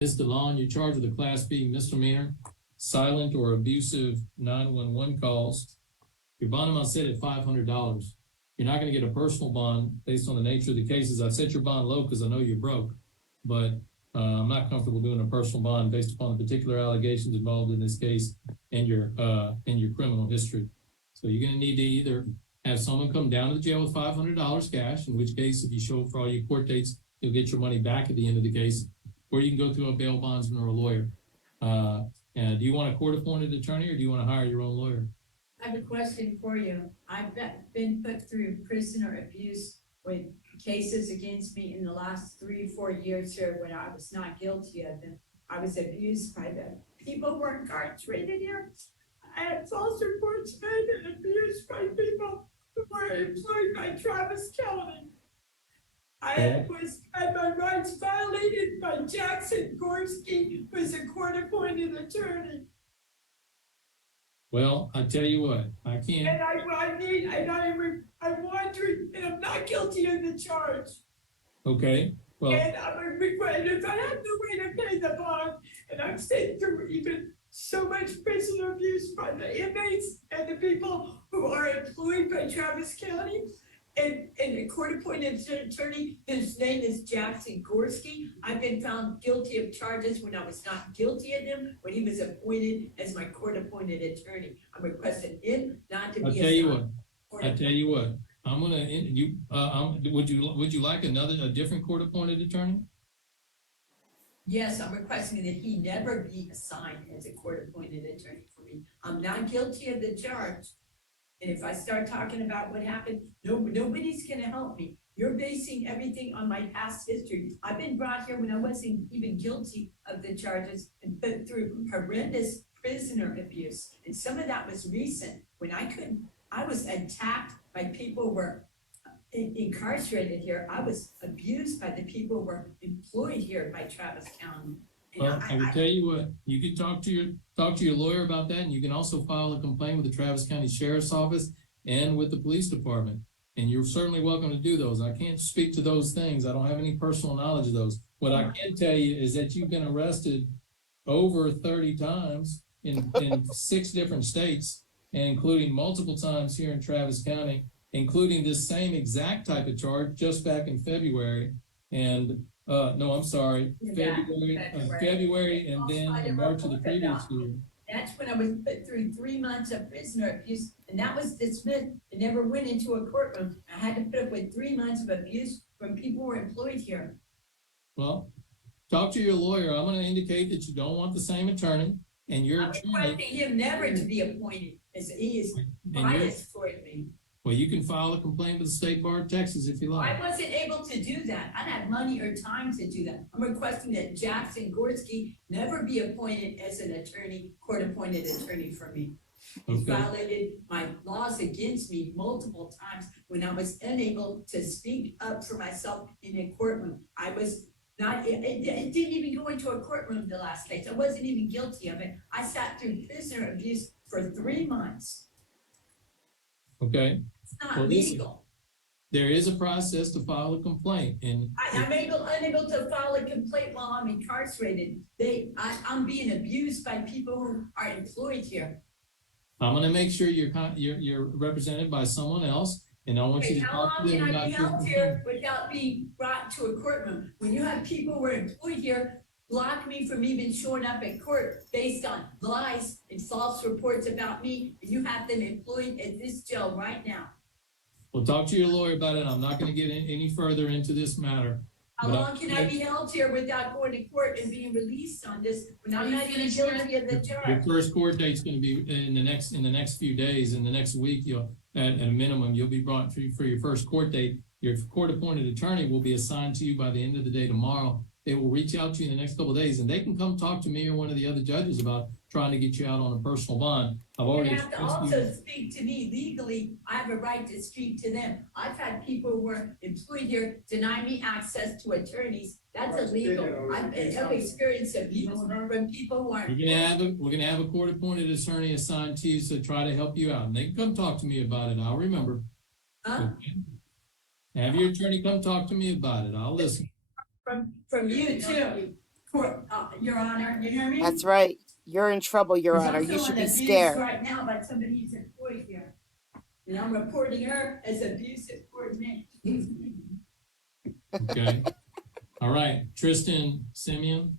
Ms. DeLon, you're charged with a Class B misdemeanor, silent or abusive 911 calls. Your bond amount set at $500. You're not going to get a personal bond based on the nature of the cases. I set your bond low because I know you're broke, but I'm not comfortable doing a personal bond based upon the particular allegations involved in this case and your criminal history. So you're going to need to either have someone come down to the jail with $500 cash, in which case, if you show up for all your court dates, you'll get your money back at the end of the case, or you can go through a bail bondsman or a lawyer. And do you want a court-appointed attorney, or do you want to hire your own lawyer? I have a question for you. I've been put through prisoner abuse with cases against me in the last 3 or 4 years here when I was not guilty of them. I was abused by them. People who were incarcerated here. I had false reports made and abused by people who were employed by Travis County. I had my rights violated by Jackson Gorski, who is a court-appointed attorney. Well, I tell you what, I can't. And I'm wondering, and I'm not guilty of the charge. Okay, well. And I'm regretting if I have no way to pay the bond, and I'm staying through even so much prisoner abuse by the inmates and the people who are employed by Travis County. And a court-appointed attorney, his name is Jackson Gorski. I've been found guilty of charges when I was not guilty of them, when he was appointed as my court-appointed attorney. I'm requesting him not to be. I tell you what. I'm gonna would you like a different court-appointed attorney? Yes, I'm requesting that he never be assigned as a court-appointed attorney for me. I'm not guilty of the charge. And if I start talking about what happened, nobody's going to help me. You're basing everything on my past history. I've been brought here when I wasn't even guilty of the charges and put through horrendous prisoner abuse. And some of that was recent when I was attacked by people who were incarcerated here. I was abused by the people who were employed here by Travis County. Well, I will tell you what, you can talk to your lawyer about that, and you can also file a complaint with the Travis County Sheriff's Office and with the police department. And you're certainly welcome to do those. I can't speak to those things. I don't have any personal knowledge of those. What I can tell you is that you've been arrested over 30 times in 6 different states, and including multiple times here in Travis County, including this same exact type of charge just back in February. And no, I'm sorry, February, and then in March of the previous year. That's when I was put through 3 months of prisoner abuse, and that was dismissed. It never went into a courtroom. I had to put up with 3 months of abuse from people who were employed here. Well, talk to your lawyer. I'm going to indicate that you don't want the same attorney, and your attorney. I'm requesting him never to be appointed, as he is biased toward me. Well, you can file a complaint with the State Bar of Texas if you like. I wasn't able to do that. I didn't have money or time to do that. I'm requesting that Jackson Gorski never be appointed as an attorney, court-appointed attorney for me. He violated my laws against me multiple times when I was unable to speak up for myself in a courtroom. I was not, it didn't even go into a courtroom the last case. I wasn't even guilty of it. I sat through prisoner abuse for 3 months. Okay. It's not legal. There is a process to file a complaint, and I'm unable to file a complaint while I'm incarcerated. I'm being abused by people who are employed here. I'm going to make sure you're represented by someone else, and I want you to talk to them. How long can I be held here without being brought to a courtroom? When you have people who are employed here block me from even showing up at court based on lies and false reports about me, and you have them employed at this jail right now. Well, talk to your lawyer about it. I'm not going to get any further into this matter. How long can I be held here without going to court and being released on this when I'm not even guilty of the charge? Your first court date's going to be in the next few days. In the next week, you'll at a minimum you'll be brought for your first court date. Your court-appointed attorney will be assigned to you by the end of the day tomorrow. They will reach out to you in the next couple of days, and they can come talk to me or one of the other judges about trying to get you out on a personal bond. You have to also speak to me legally. I have a right to speak to them. I've had people who were employed here deny me access to attorneys. That's illegal. I've experienced abuse from people who aren't. We're gonna have a court-appointed attorney assigned to you to try to help you out, and they can come talk to me about it. I'll remember. Okay. Have your attorney come talk to me about it. I'll listen. From you too. Your Honor, you hear me? That's right. You're in trouble, Your 'Cause Honor. I'm You should feeling be abused scared. right now by somebody who's employed here. And I'm reporting her as abusive toward me. Okay. All right, Tristan Simeon,